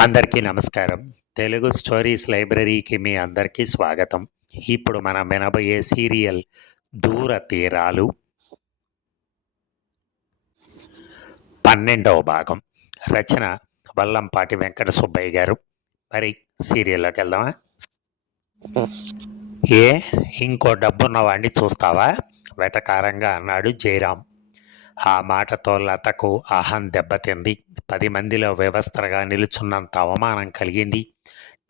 అందరికీ నమస్కారం. తెలుగు స్టోరీస్ లైబ్రరీకి మీ అందరికీ స్వాగతం. ఇప్పుడు మనం వినబోయే సీరియల్ దూర తీరాలు. పన్నెండవ భాగం. రచన వల్లంపాటి వెంకట సుబ్బయ్య గారు. మరి సీరియల్లోకి వెళ్దామా? ఏ? ఇంకో డబ్బున్న వాడిని చూస్తావా? వెటకారంగా అన్నాడు జయరాం. ఆ మాటతో లతకు అహం దెబ్బతింది పది మందిలో వ్యవస్థగా నిలుచున్నంత అవమానం కలిగింది.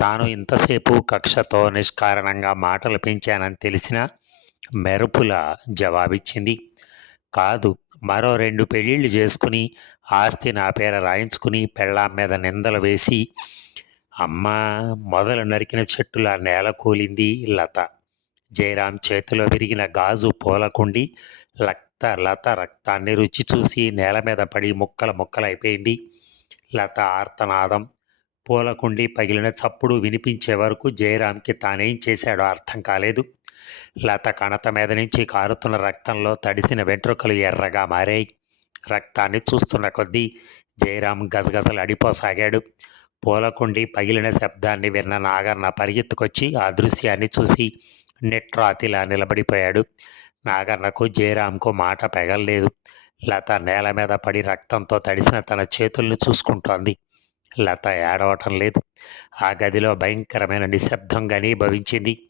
తాను ఇంతసేపు కక్షతో నిష్కారణంగా మాటలు పెంచానని తెలిసిన మెరుపుల జవాబిచ్చింది. కాదు మరో రెండు పెళ్ళిళ్ళు చేసుకుని ఆస్తి నా పేర రాయించుకుని పెళ్ళాం మీద నిందలు వేసి అమ్మా మొదలు నరికిన చెట్టులా నేల కూలింది లత. జయరాం చేతిలో విరిగిన గాజు పూలకుండి లత లత రక్తాన్ని రుచి చూసి నేల మీద పడి ముక్కల ముక్కలైపోయింది. లత ఆర్తనాదం. పూలకుండి పగిలిన చప్పుడు వినిపించే వరకు జయరామ్కి తానేం చేశాడో అర్థం కాలేదు. లత కణత మీద నుంచి కారుతున్న రక్తంలో తడిసిన వెంట్రుకలు ఎర్రగా మారాయి. రక్తాన్ని చూస్తున్న కొద్దీ జయరాం గసగసలు అడిపోసాగాడు పూలకుండి పగిలిన శబ్దాన్ని విన్న నాగన్న పరిగెత్తుకొచ్చి ఆ దృశ్యాన్ని చూసి నిట్రాతిలా నిలబడిపోయాడు. నాగన్నకు జయరాంకు మాట పెగలలేదు. లత నేల మీద పడి రక్తంతో తడిసిన తన చేతులను చూసుకుంటోంది. లత ఏడవటం లేదు. ఆ గదిలో భయంకరమైన నిశ్శబ్దం ఘనీభవించింది.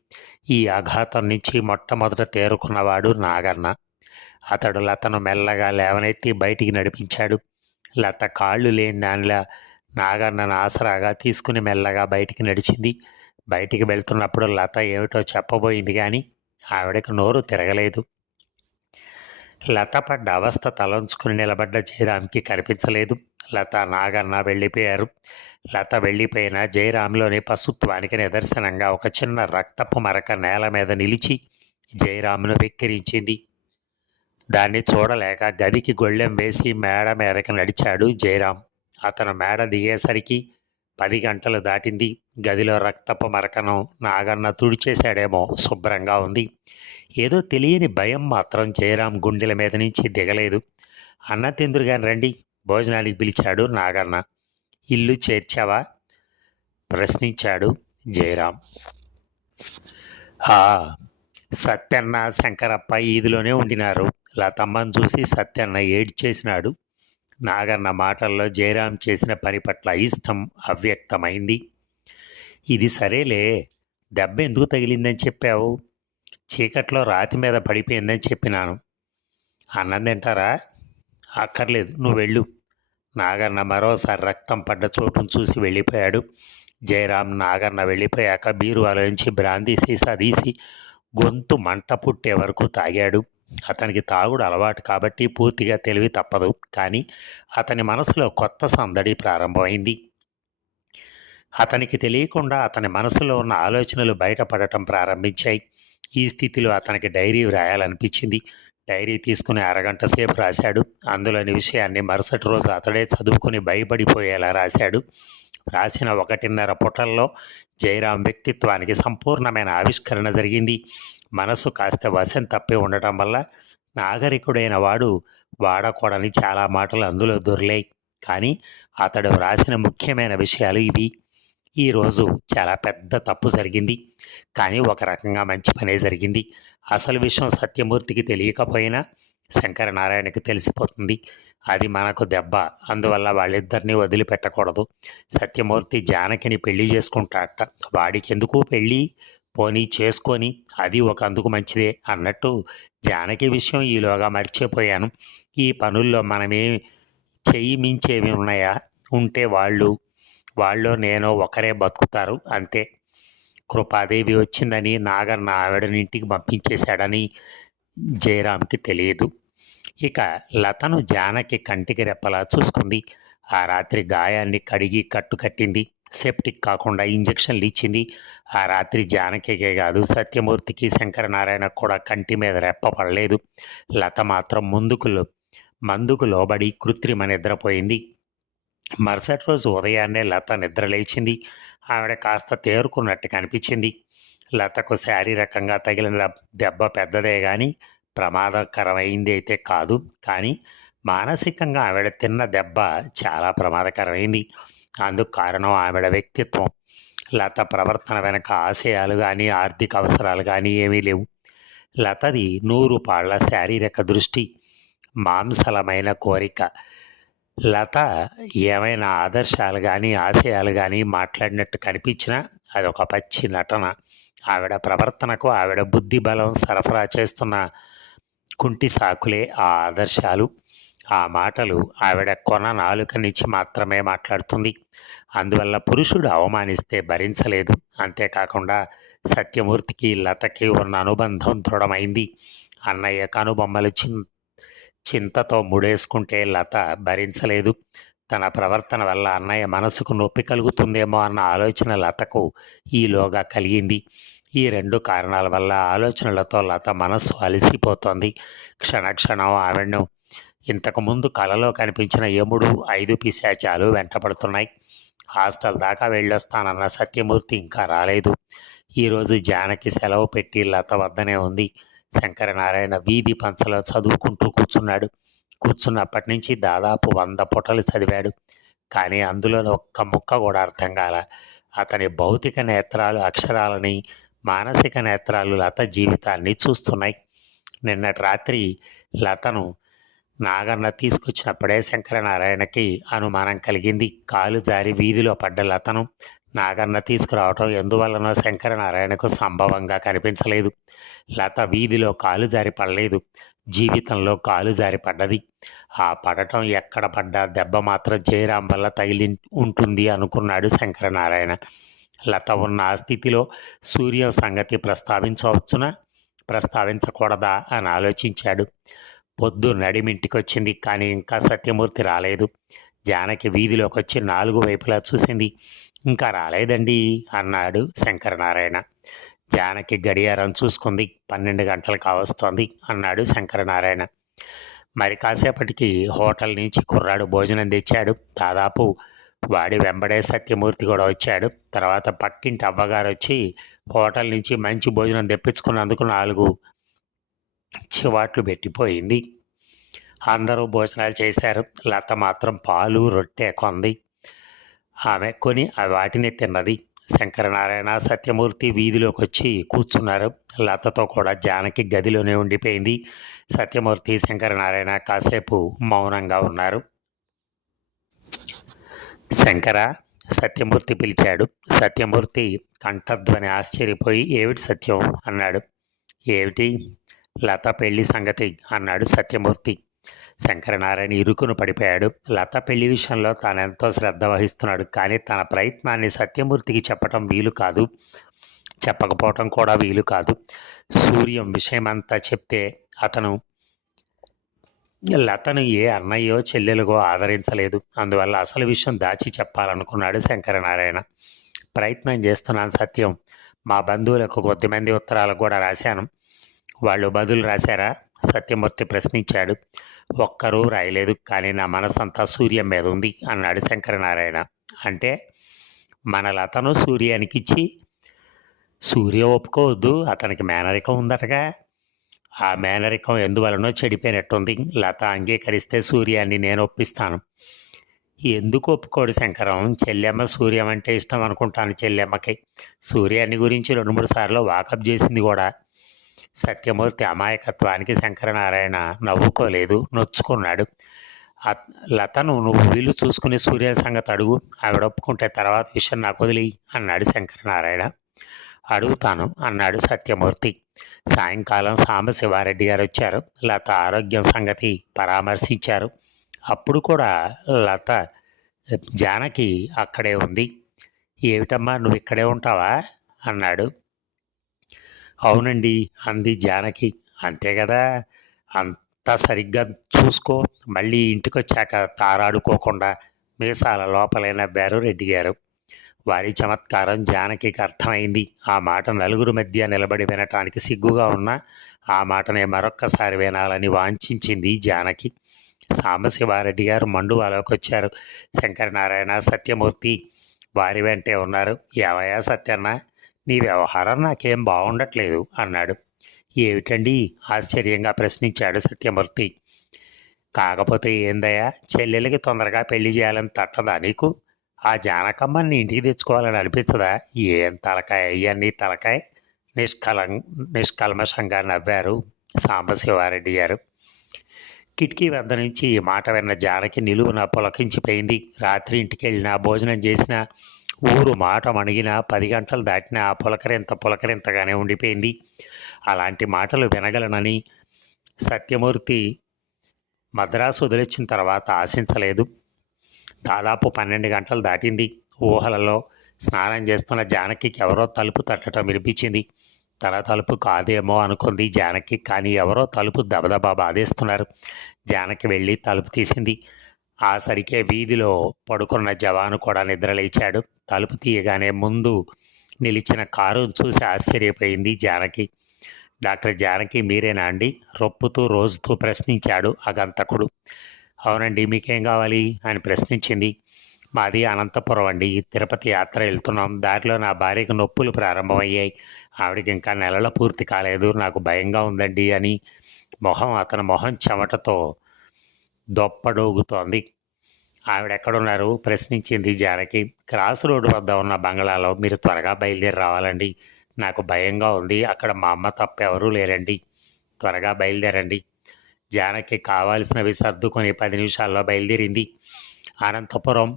ఈ ఆఘాతం నుంచి మొట్టమొదట తేరుకున్నవాడు నాగన్న. అతడు లతను మెల్లగా లేవనెత్తి బయటికి నడిపించాడు. లత కాళ్ళు లేని దానిలా నాగన్నను ఆసరాగా తీసుకుని మెల్లగా బయటికి నడిచింది. బయటికి వెళ్తున్నప్పుడు లత ఏమిటో చెప్పబోయింది కానీ ఆవిడకు నోరు తిరగలేదు. లత పడ్డ అవస్థ తలంచుకుని నిలబడ్డ జయరామ్కి కనిపించలేదు. లత నాగన్న వెళ్ళిపోయారు. లత వెళ్ళిపోయిన జయరాంలోని పశుత్వానికి నిదర్శనంగా ఒక చిన్న రక్తపు మరక నేల మీద నిలిచి జయరాంను వెక్కిరించింది. దాన్ని చూడలేక గదికి గొళ్ళెం వేసి మేడ మీదకి నడిచాడు జయరాం. అతను మేడ దిగేసరికి పది గంటలు దాటింది. గదిలో రక్తపు మరకను నాగన్న తుడిచేశాడేమో శుభ్రంగా ఉంది. ఏదో తెలియని భయం మాత్రం జయరాం గుండెల మీద నుంచి దిగలేదు. అన్న తెందురుగాని రండి భోజనానికి పిలిచాడు నాగన్న. ఇల్లు చేర్చావా? ప్రశ్నించాడు జయరాం. ఆ సత్యన్న శంకరప్ప ఈదిలోనే ఉండినారు. లతమ్మను చూసి సత్యన్న ఏడ్చేసినాడు. నాగన్న మాటల్లో జయరాం చేసిన పని పట్ల ఇష్టం అవ్యక్తమైంది. ఇది సరేలే దెబ్బ ఎందుకు తగిలిందని చెప్పావు? చీకట్లో రాతి మీద పడిపోయిందని చెప్పినాను. అన్నం తింటారా? అక్కర్లేదు నువ్వు వెళ్ళు. నాగన్న మరోసారి రక్తం పడ్డ చోటును చూసి వెళ్ళిపోయాడు. జయరాం నాగన్న వెళ్ళిపోయాక బీరువాలోంచి బ్రాందీ సీసా తీసి గొంతు మంట పుట్టే వరకు తాగాడు. అతనికి తాగుడు అలవాటు కాబట్టి పూర్తిగా తెలివి తప్పదు. కానీ అతని మనసులో కొత్త సందడి ప్రారంభమైంది. అతనికి తెలియకుండా అతని మనసులో ఉన్న ఆలోచనలు బయటపడటం ప్రారంభించాయి. ఈ స్థితిలో అతనికి డైరీ వ్రాయాలనిపించింది. డైరీ తీసుకుని అరగంట సేపు రాశాడు. అందులోని విషయాన్ని మరుసటి రోజు అతడే చదువుకుని భయపడిపోయేలా రాశాడు. రాసిన ఒకటిన్నర పుటల్లో జయరాం వ్యక్తిత్వానికి సంపూర్ణమైన ఆవిష్కరణ జరిగింది. మనసు కాస్త వశం తప్పి ఉండటం వల్ల నాగరికుడైన వాడు వాడకూడని చాలా మాటలు అందులో దొరిలాయి. కానీ అతడు వ్రాసిన ముఖ్యమైన విషయాలు ఇవి. ఈరోజు చాలా పెద్ద తప్పు జరిగింది. కానీ ఒక రకంగా మంచి పనే జరిగింది. అసలు విషయం సత్యమూర్తికి తెలియకపోయినా శంకరనారాయణకి తెలిసిపోతుంది. అది మనకు దెబ్బ. అందువల్ల వాళ్ళిద్దరినీ వదిలిపెట్టకూడదు. సత్యమూర్తి జానకిని పెళ్ళి చేసుకుంటాట వాడికెందుకు పెళ్ళి? పోనీ చేసుకొని అది ఒక అందుకు మంచిదే అన్నట్టు జానకి విషయం ఈలోగా మర్చిపోయాను. ఈ పనుల్లో మనమే చెయ్యి మించేవి ఉన్నాయా? ఉంటే వాళ్ళు వాళ్ళు నేను ఒకరే బతుకుతారు అంతే. కృపాదేవి వచ్చిందని నాగన్న ఆవిడని ఇంటికి పంపించేశాడని జయరామ్కి తెలియదు. ఇక లతను జానకి కంటికి రెప్పలా చూసుకుంది. ఆ రాత్రి గాయాన్ని కడిగి కట్టు కట్టింది సెప్టిక్ కాకుండా ఇంజక్షన్లు ఇచ్చింది ఆ రాత్రి జానకికే కాదు సత్యమూర్తికి శంకరనారాయణ కూడా కంటి మీద రెప్ప పడలేదు. లత మాత్రం ముందుకు లో- మందుకు లోబడి కృత్రిమ నిద్రపోయింది. మరుసటి రోజు ఉదయాన్నే లత నిద్ర లేచింది. ఆవిడ కాస్త తేరుకున్నట్టు కనిపించింది. లతకు శారీరకంగా తగిలిన దెబ్బ పెద్దదే కానీ ప్రమాదకరమైంది అయితే కాదు. కానీ మానసికంగా ఆవిడ తిన్న దెబ్బ చాలా ప్రమాదకరమైంది. అందుకు కారణం ఆవిడ వ్యక్తిత్వం. లత ప్రవర్తన వెనక ఆశయాలు కానీ ఆర్థిక అవసరాలు కానీ ఏమీ లేవు. లతది నూరు పాళ్ళ శారీరక దృష్టి మాంసలమైన కోరిక. లత ఏమైనా ఆదర్శాలు కానీ ఆశయాలు కానీ మాట్లాడినట్టు కనిపించినా అదొక పచ్చి నటన. ఆవిడ ప్రవర్తనకు ఆవిడ బుద్ధి బలం సరఫరా చేస్తున్న కుంటి సాకులే ఆ ఆదర్శాలు. ఆ మాటలు ఆవిడ కొన నాలుక నుంచి మాత్రమే మాట్లాడుతుంది. అందువల్ల పురుషుడు అవమానిస్తే భరించలేదు. అంతేకాకుండా సత్యమూర్తికి లతకి ఉన్న అనుబంధం దృఢమైంది. అన్నయ్య కనుబొమ్మలు చిన్ చింతతో ముడేసుకుంటే లత భరించలేదు. తన ప్రవర్తన వల్ల అన్నయ్య మనసుకు నొప్పి కలుగుతుందేమో అన్న ఆలోచన లతకు ఈలోగా కలిగింది. ఈ రెండు కారణాల వల్ల ఆలోచనలతో లత మనస్సు అలసిపోతోంది. క్షణక్షణం ఆవిడను ఇంతకుముందు కలలో కనిపించిన యముడు ఐదు పిశాచాలు వెంటపడుతున్నాయి హాస్టల్ దాకా వెళ్ళొస్తానన్న సత్యమూర్తి ఇంకా రాలేదు. ఈరోజు జానకి సెలవు పెట్టి లత వద్దనే ఉంది. శంకరనారాయణ వీధి పంచలో చదువుకుంటూ కూర్చున్నాడు. కూర్చున్నప్పటి నుంచి దాదాపు వంద పుటలు చదివాడు. కానీ అందులో ఒక్క ముక్క కూడా అర్థం కాల. అతని భౌతిక నేత్రాలు అక్షరాలని మానసిక నేత్రాలు లత జీవితాన్ని చూస్తున్నాయి. నిన్నటి రాత్రి లతను నాగన్న తీసుకొచ్చినప్పుడే శంకరనారాయణకి అనుమానం కలిగింది. కాలు జారి వీధిలో పడ్డ లతను నాగన్న తీసుకురావటం ఎందువల్లనో శంకరనారాయణకు సంభవంగా కనిపించలేదు. లత వీధిలో కాలు జారి పడలేదు. జీవితంలో కాలు జారి పడ్డది. ఆ పడటం ఎక్కడ పడ్డా దెబ్బ మాత్రం జయరాం వల్ల తగిలి ఉంటుంది అనుకున్నాడు శంకరనారాయణ. లత ఉన్న ఆ స్థితిలో సూర్యం సంగతి ప్రస్తావించవచ్చునా? ప్రస్తావించకూడదా? అని ఆలోచించాడు. పొద్దు నడిమింటికొచ్చింది కానీ ఇంకా సత్యమూర్తి రాలేదు. జానకి వీధిలోకి వచ్చి నాలుగు వైపులా చూసింది. ఇంకా రాలేదండి అన్నాడు శంకరనారాయణ. జానకి గడియారం చూసుకుంది. పన్నెండు గంటలు కావస్తోంది అన్నాడు శంకరనారాయణ. మరి కాసేపటికి హోటల్ నుంచి కుర్రాడు భోజనం తెచ్చాడు. దాదాపు వాడి వెంబడే సత్యమూర్తి కూడా వచ్చాడు. తర్వాత పక్కింటి అవ్వగారు వచ్చి హోటల్ నుంచి మంచి భోజనం తెప్పించుకున్నందుకు నాలుగు చివాట్లు పెట్టిపోయింది. అందరూ భోజనాలు చేశారు. లత మాత్రం పాలు రొట్టె కొంది. ఆమె కొని వాటిని తిన్నది. శంకరనారాయణ సత్యమూర్తి వీధిలోకి వచ్చి కూర్చున్నారు. లతతో కూడా జానకి గదిలోనే ఉండిపోయింది. సత్యమూర్తి శంకరనారాయణ కాసేపు మౌనంగా ఉన్నారు. శంకర సత్యమూర్తి పిలిచాడు. సత్యమూర్తి కంఠధ్వని ఆశ్చర్యపోయి ఏమిటి సత్యం? అన్నాడు. ఏమిటి? లత పెళ్ళి సంగతి అన్నాడు సత్యమూర్తి. శంకరనారాయణ ఇరుకును పడిపోయాడు. లత పెళ్ళి విషయంలో తానెంతో శ్రద్ధ వహిస్తున్నాడు కానీ తన ప్రయత్నాన్ని సత్యమూర్తికి చెప్పటం వీలు కాదు. చెప్పకపోవటం కూడా వీలు కాదు. సూర్యం విషయమంతా చెప్తే అతను లతను ఏ అన్నయ్యో చెల్లెలుగో ఆదరించలేదు. అందువల్ల అసలు విషయం దాచి చెప్పాలనుకున్నాడు శంకరనారాయణ. ప్రయత్నం చేస్తున్నాను సత్యం. మా బంధువులకు కొద్దిమంది ఉత్తరాలకు కూడా రాశాను. వాళ్ళు బదులు రాశారా? సత్యమూర్తి ప్రశ్నించాడు. ఒక్కరూ రాయలేదు కానీ నా మనసంతా సూర్యం మీద ఉంది అన్నాడు శంకరనారాయణ. అంటే మన లతను సూర్యానికి ఇచ్చి సూర్య ఒప్పుకోవద్దు అతనికి మేనరికం ఉందటగా. ఆ మేనరికం ఎందువలనో చెడిపోయినట్టుంది. లత అంగీకరిస్తే సూర్యాన్ని నేను ఒప్పిస్తాను. ఎందుకు ఒప్పుకోడు శంకరం? చెల్లెమ్మ సూర్యం అంటే ఇష్టం అనుకుంటాను చెల్లెమ్మకి. సూర్యాన్ని గురించి రెండు మూడు సార్లు వాకప్ చేసింది కూడా. సత్యమూర్తి అమాయకత్వానికి శంకరనారాయణ నవ్వుకోలేదు నొచ్చుకున్నాడు. లతను నువ్వు వీలు చూసుకుని సూర్య సంగతి అడుగు ఆవిడ ఒప్పుకుంటే తర్వాత విషయం నాకు వదిలి అన్నాడు శంకరనారాయణ. అడుగుతాను అన్నాడు సత్యమూర్తి. సాయంకాలం సాంబశివారెడ్డి గారు వచ్చారు. లత ఆరోగ్యం సంగతి పరామర్శించారు. అప్పుడు కూడా లత జానకి అక్కడే ఉంది. ఏమిటమ్మా నువ్వు ఇక్కడే ఉంటావా? అన్నాడు. అవునండి. అంది జానకి. అంతే కదా అంతా సరిగ్గా చూసుకో. మళ్ళీ ఇంటికి వచ్చాక తారాడుకోకుండా మీసాల లోపలైన నవ్వారు రెడ్డి గారు వారి చమత్కారం జానకికి అర్థమైంది. ఆ మాట నలుగురు మధ్య నిలబడి వినటానికి సిగ్గుగా ఉన్నా ఆ మాటనే మరొక్కసారి వినాలని వాంఛించింది జానకి. సాంబశివారెడ్డి గారు మండువాలోకి వచ్చారు శంకరనారాయణ సత్యమూర్తి వారి వెంటే ఉన్నారు. ఏమయ్యా సత్యన్న? నీ వ్యవహారం నాకేం బాగుండట్లేదు అన్నాడు. ఏమిటండి? ఆశ్చర్యంగా ప్రశ్నించాడు సత్యమూర్తి. కాకపోతే ఏందయ్యా? చెల్లెలకి తొందరగా పెళ్ళి చేయాలని తట్టదా నీకు? ఆ జానకమ్మని ఇంటికి తెచ్చుకోవాలని అనిపించదా ఏం తలకాయ ఇవన్నీ తలకాయ? నిష్కలం నిష్కల్మషంగా నవ్వారు సాంబశివారెడ్డి గారు. కిటికీ వద్ద నుంచి ఈ మాట విన్న జానకి నిలువున పులకించిపోయింది. రాత్రి ఇంటికి వెళ్ళినా భోజనం చేసినా ఊరు మాట మణిగినా పది గంటలు దాటినా ఆ పులకరింత పులకరింతగానే ఉండిపోయింది. అలాంటి మాటలు వినగలనని సత్యమూర్తి మద్రాసు వదిలిచ్చిన తర్వాత ఆశించలేదు. దాదాపు పన్నెండు గంటలు దాటింది. ఊహలలో స్నానం చేస్తున్న జానకికి ఎవరో తలుపు తట్టడం వినిపించింది. తన తలుపు కాదేమో అనుకుంది జానకి కానీ ఎవరో తలుపు దబదబా బాధేస్తున్నారు. జానకి వెళ్ళి తలుపు తీసింది. ఆ సరికే వీధిలో పడుకున్న జవాను కూడా నిద్రలేచాడు. తలుపు తీయగానే ముందు నిలిచిన కారు చూసి ఆశ్చర్యపోయింది జానకి. డాక్టర్ జానకి మీరేనా అండి? రొప్పుతూ రోజుతూ ప్రశ్నించాడు అగంతకుడు. అవునండి మీకేం కావాలి? అని ప్రశ్నించింది. మాది అనంతపురం అండి. తిరుపతి యాత్ర వెళ్తున్నాం. దారిలో నా భార్యకు నొప్పులు ప్రారంభమయ్యాయి. ఆవిడకి ఇంకా నెలల పూర్తి కాలేదు. నాకు భయంగా ఉందండి అని మొహం అతని మొహం చెమటతో దొప్పడోగుతోంది. ఆవిడెక్కడున్నారు? ప్రశ్నించింది జానకి. క్రాస్ రోడ్డు వద్ద ఉన్న బంగ్లాలో మీరు త్వరగా బయలుదేరి రావాలండి. నాకు భయంగా ఉంది. అక్కడ మా అమ్మ తప్ప ఎవరూ లేరండి. త్వరగా బయలుదేరండి. జానకి కావాల్సినవి సర్దుకొని పది నిమిషాల్లో బయలుదేరింది. అనంతపురం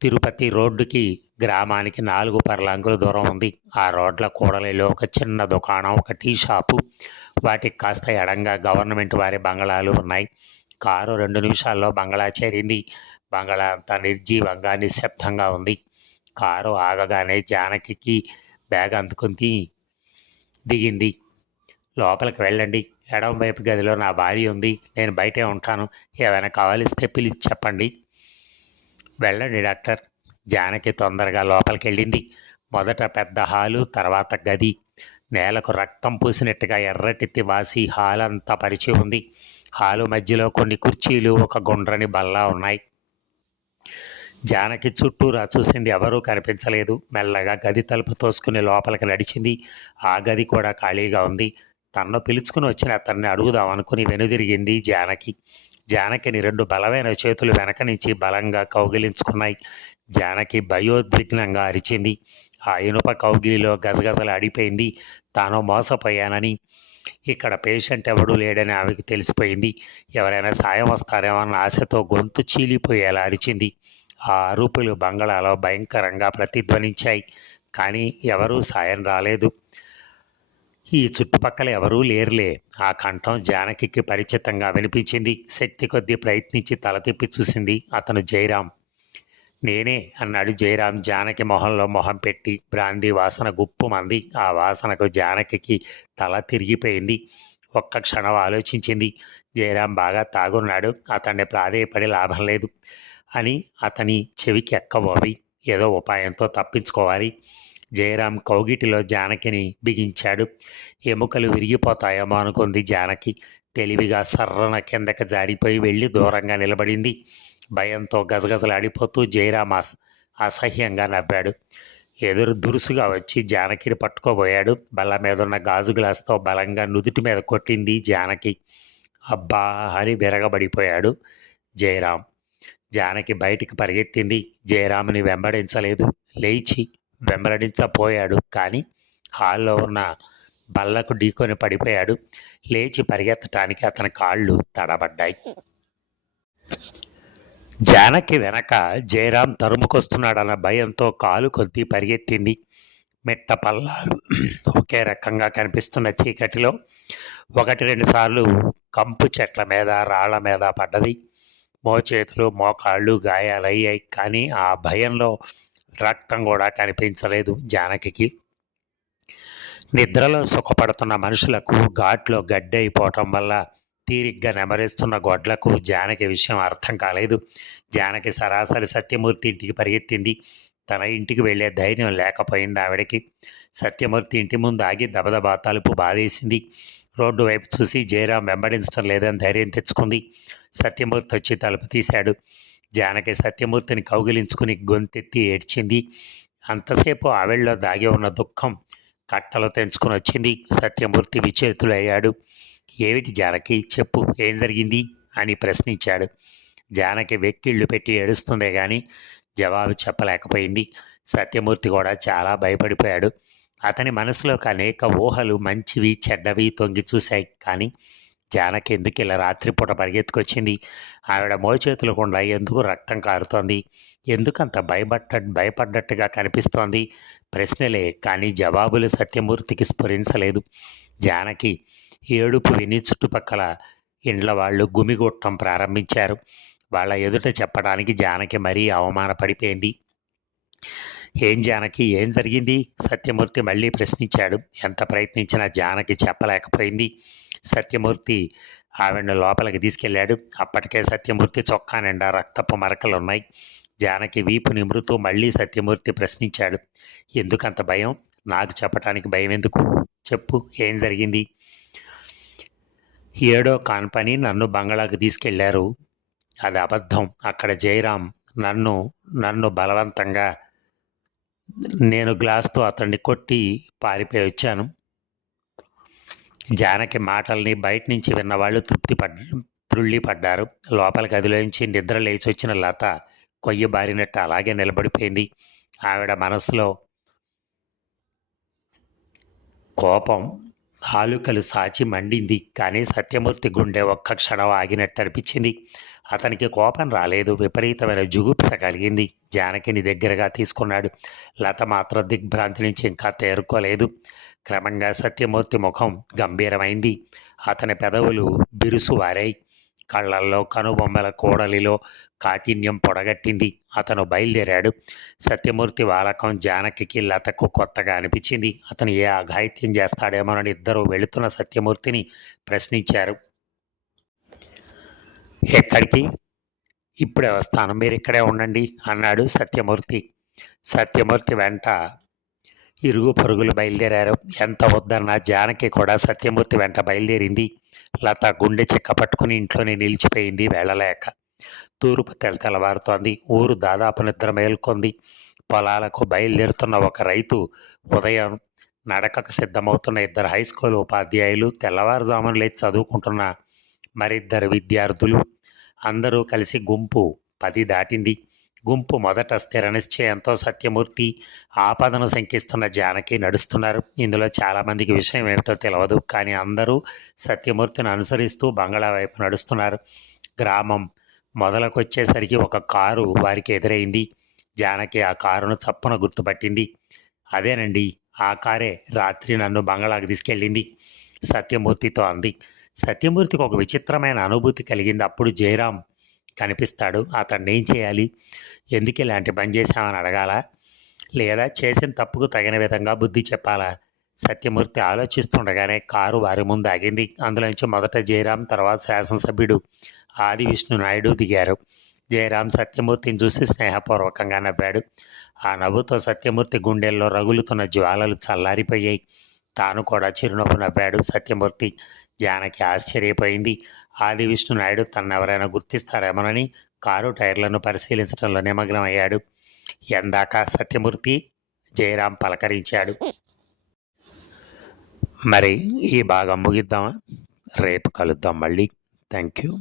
తిరుపతి రోడ్డుకి గ్రామానికి నాలుగు పర్లాంకుల దూరం ఉంది. ఆ రోడ్ల కూడలిలో ఒక చిన్న దుకాణం ఒక టీ షాపు. వాటికి కాస్త ఎడంగా గవర్నమెంట్ వారి బంగళాలు ఉన్నాయి. కారు రెండు నిమిషాల్లో బంగళా చేరింది. బంగళా అంతా నిర్జీవంగా నిశ్శబ్దంగా ఉంది. కారు ఆగగానే జానకి బ్యాగ్ అందుకుంది. దిగింది. లోపలికి వెళ్ళండి. ఎడమ వైపు గదిలో నా భార్య ఉంది. నేను బయటే ఉంటాను. ఏమైనా కావాలిస్తే పిలిచి చెప్పండి. వెళ్ళండి డాక్టర్. జానకి తొందరగా లోపలికి వెళ్ళింది మొదట పెద్ద హాలు తర్వాత గది. నేలకు రక్తం పూసినట్టుగా ఎర్రటి తివాసి హాల్ అంతా పరిచి ఉంది. హాలు మధ్యలో కొన్ని కుర్చీలు ఒక గుండ్రని బల్ల ఉన్నాయి. జానకి చుట్టూరా చూసింది ఎవరూ కనిపించలేదు. మెల్లగా గది తలుపు తోసుకుని లోపలికి నడిచింది. ఆ గది కూడా ఖాళీగా ఉంది. తన్ను పిలుచుకుని వచ్చిన అతన్ని అడుగుదాం అనుకుని వెనుదిరిగింది జానకి. జానకిని రెండు బలమైన చేతులు వెనక నుంచి బలంగా కౌగిలించుకున్నాయి. జానకి భయోద్విగ్నంగా అరిచింది. ఆ ఇనుప కౌగిలిలో గజగజలు అడిపోయింది తాను మోసపోయానని ఇక్కడ పేషెంట్ ఎవడూ లేడని ఆమెకి తెలిసిపోయింది. ఎవరైనా సాయం వస్తారేమో అన్న ఆశతో గొంతు చీలిపోయేలా అరిచింది. ఆ అరుపులు బంగళాలో భయంకరంగా ప్రతిధ్వనించాయి. కానీ ఎవరూ సాయం రాలేదు. ఈ చుట్టుపక్కల ఎవరూ లేరులే. ఆ కంఠం జానకికి పరిచితంగా వినిపించింది. శక్తి కొద్దీ ప్రయత్నించి తల తిప్పి చూసింది అతను జయరాం. నేనే అన్నాడు జయరాం జానకి మొహంలో మొహం పెట్టి. బ్రాందీ వాసన గుప్పుమంది ఆ వాసనకు జానకి తల తిరిగిపోయింది. ఒక్క క్షణం ఆలోచించింది. జయరాం బాగా తాగున్నాడు. అతన్ని ప్రాధేయపడి లాభం లేదు అని అతని చెవికి ఎక్కబోవి ఏదో ఉపాయంతో తప్పించుకోవాలి. జయరాం కౌగిటిలో జానకిని బిగించాడు. ఎముకలు విరిగిపోతాయేమో అనుకుంది జానకి. తెలివిగా సర్రన కిందకి జారిపోయి వెళ్ళి దూరంగా నిలబడింది. భయంతో గజగజలాడిపోతూ జయరాం అస్ అసహ్యంగా నవ్వాడు. ఎదురు దురుసుగా వచ్చి జానకిని పట్టుకోబోయాడు. బల్ల మీద ఉన్న గాజు గ్లాస్తో బలంగా నుదుటి మీద కొట్టింది జానకి. అబ్బా అని విరగబడిపోయాడు జయరాం జానకి బయటికి పరిగెత్తింది. జయరాముని వెంబడించలేదు. లేచి వెంబడించపోయాడు కానీ హాల్లో ఉన్న బల్లకు ఢీకొని పడిపోయాడు. లేచి పరిగెత్తటానికి అతని కాళ్ళు తడబడ్డాయి. జానకి వెనక జయరాం తరుముకొస్తున్నాడన్న భయంతో కాలు కొద్దీ పరిగెత్తింది మెట్ట పల్లాలు ఒకే రకంగా కనిపిస్తున్న చీకటిలో ఒకటి రెండు సార్లు కంపు చెట్ల మీద రాళ్ళ మీద పడ్డది. మోచేతులు మోకాళ్ళు గాయాలయ్యాయి కానీ ఆ భయంలో రక్తం కూడా కనిపించలేదు జానకి నిద్రలో సుఖపడుతున్న మనుషులకు ఘాట్లో గడ్డి అయిపోవటం వల్ల తీరిగ్గా నెమరేస్తున్న గొడ్లకు జానకి విషయం అర్థం కాలేదు. జానకి సరాసరి సత్యమూర్తి ఇంటికి పరిగెత్తింది. తన ఇంటికి వెళ్ళే ధైర్యం లేకపోయింది ఆవిడకి. సత్యమూర్తి ఇంటి ముందు ఆగి దబదబా తలుపు బాధేసింది. రోడ్డు వైపు చూసి జయరాం వెంబడించడం లేదని ధైర్యం తెచ్చుకుంది. సత్యమూర్తి వచ్చి తలుపు తీశాడు. జానకి సత్యమూర్తిని కౌగిలించుకుని గొంతెత్తి ఏడ్చింది. అంతసేపు ఆవిడలో దాగి ఉన్న దుఃఖం కట్టలు తెంచుకుని వచ్చింది. సత్యమూర్తి విచేతులయ్యాడు. ఏమిటి జానకి? చెప్పు ఏం జరిగింది? అని ప్రశ్నించాడు. జానకి వెక్కిళ్ళు పెట్టి ఏడుస్తుందే కానీ జవాబు చెప్పలేకపోయింది. సత్యమూర్తి కూడా చాలా భయపడిపోయాడు. అతని మనసులోకి అనేక ఊహలు మంచివి చెడ్డవి తొంగి చూశాయి కానీ జానకి ఎందుకు ఇలా రాత్రిపూట పరిగెత్తుకొచ్చింది? ఆవిడ మోచేతులు గుండా ఎందుకు రక్తం కారుతోంది? ఎందుకంత భయపడ్డ భయపడ్డట్టుగా కనిపిస్తోంది? ప్రశ్నలే కానీ జవాబులు సత్యమూర్తికి స్ఫురించలేదు. జానకి ఏడుపు విని చుట్టుపక్కల ఇండ్ల వాళ్ళు గుమిగొట్టం ప్రారంభించారు. వాళ్ళ ఎదుట చెప్పడానికి జానకి మరీ అవమానపడిపోయింది. ఏం జానకి ఏం జరిగింది? సత్యమూర్తి మళ్ళీ ప్రశ్నించాడు. ఎంత ప్రయత్నించినా జానకి చెప్పలేకపోయింది. సత్యమూర్తి ఆవిడను లోపలికి తీసుకెళ్ళాడు. అప్పటికే సత్యమూర్తి చొక్కా నిండా రక్తపు మరకలు ఉన్నాయి జానకి వీపు నిమురుతూ మళ్ళీ సత్యమూర్తి ప్రశ్నించాడు. ఎందుకంత భయం? నాకు చెప్పటానికి భయం ఎందుకు? చెప్పు ఏం జరిగింది? ఏడో కాన్పని నన్ను బంగళాకు తీసుకెళ్ళారు. అది అబద్ధం. అక్కడ జయరాం నన్ను నన్ను బలవంతంగా నేను గ్లాస్తో అతన్ని కొట్టి పారిపోయి వచ్చాను. జానకి మాటల్ని బయట నుంచి విన్నవాళ్ళు తృప్తి పడ్ త్రుళ్ళి పడ్డారు. లోపల గదిలోంచి నిద్ర లేచి వచ్చిన లత కొయ్య బారినట్టు అలాగే నిలబడిపోయింది. ఆవిడ మనసులో కోపం హాలుకలు సాచి మండింది. కానీ సత్యమూర్తి గుండె ఒక్క క్షణం ఆగినట్టు అనిపించింది. అతనికి కోపం రాలేదు. విపరీతమైన జుగుప్స కలిగింది. జానకిని దగ్గరగా తీసుకున్నాడు. లత మాత్రం దిగ్భ్రాంతి నుంచి ఇంకా తేరుకోలేదు. క్రమంగా సత్యమూర్తి ముఖం గంభీరమైంది. అతని పెదవులు బిరుసువారాయి కళ్ళల్లో కనుబొమ్మల కోడలిలో కాఠిన్యం పొడగట్టింది. అతను బయలుదేరాడు. సత్యమూర్తి వాలకం జానకి లతకు కొత్తగా అనిపించింది. అతను ఏ అఘాయిత్యం చేస్తాడేమోనని ఇద్దరు వెళుతున్న సత్యమూర్తిని ప్రశ్నించారు. ఎక్కడికి? ఇప్పుడే వస్తాను. మీరు ఇక్కడే ఉండండి అన్నాడు సత్యమూర్తి. సత్యమూర్తి వెంట ఇరుగు పరుగులు బయలుదేరారు. ఎంత వద్దన్నా జానకి కూడా సత్యమూర్తి వెంట బయలుదేరింది. లత గుండె చెక్క పట్టుకుని ఇంట్లోనే నిలిచిపోయింది వెళ్ళలేక తూర్పు తెల తెల్లవారుతోంది. ఊరు దాదాపు నిద్ర మేల్కొంది. పొలాలకు బయలుదేరుతున్న ఒక రైతు ఉదయం నడకకు సిద్ధమవుతున్న ఇద్దరు హై స్కూల్ ఉపాధ్యాయులు తెల్లవారుజామున లేచి చదువుకుంటున్న మరిద్దరు విద్యార్థులు అందరూ కలిసి గుంపు పది దాటింది. గుంపు మొదట స్థిర నిశ్చయంతో సత్యమూర్తి ఆపదను శంకిస్తున్న జానకి నడుస్తున్నారు. ఇందులో చాలామందికి విషయం ఏమిటో తెలియదు కానీ అందరూ సత్యమూర్తిని అనుసరిస్తూ బంగళా వైపు నడుస్తున్నారు. గ్రామం మొదలకొచ్చేసరికి ఒక కారు వారికి ఎదురైంది. జానకి ఆ కారును చప్పున గుర్తుపట్టింది. అదేనండి ఆ కారే రాత్రి నన్ను బంగళాకు తీసుకెళ్ళింది సత్యమూర్తితో అంది. సత్యమూర్తికి ఒక విచిత్రమైన అనుభూతి కలిగింది. అప్పుడు జయరాం కనిపిస్తాడు. అతన్ని ఏం చేయాలి? ఎందుకు ఇలాంటి పని చేశామని అడగాల? లేదా చేసిన తప్పుకు తగిన విధంగా బుద్ధి చెప్పాలా? సత్యమూర్తి ఆలోచిస్తుండగానే కారు వారి ముందు ఆగింది. అందులోంచి మొదట జయరాం తర్వాత శాసనసభ్యుడు ఆది విష్ణు నాయుడు దిగారు. జయరాం సత్యమూర్తిని చూసి స్నేహపూర్వకంగా నవ్వాడు. ఆ నవ్వుతో సత్యమూర్తి గుండెల్లో రగులుతున్న జ్వాలలు చల్లారిపోయాయి. తాను కూడా చిరునవ్వు నవ్వాడు సత్యమూర్తి. జానకి ఆశ్చర్యపోయింది. ఆది విష్ణు నాయుడు తనను గుర్తిస్తారేమోనని కారు టైర్లను పరిశీలించడంలో నిమగ్నమయ్యాడు ఎందాక సత్యమూర్తి జయరాం పలకరించాడు. మరి ఈ భాగం ముగిద్దామా? రేపు కలుద్దాం మళ్ళీ. Thank you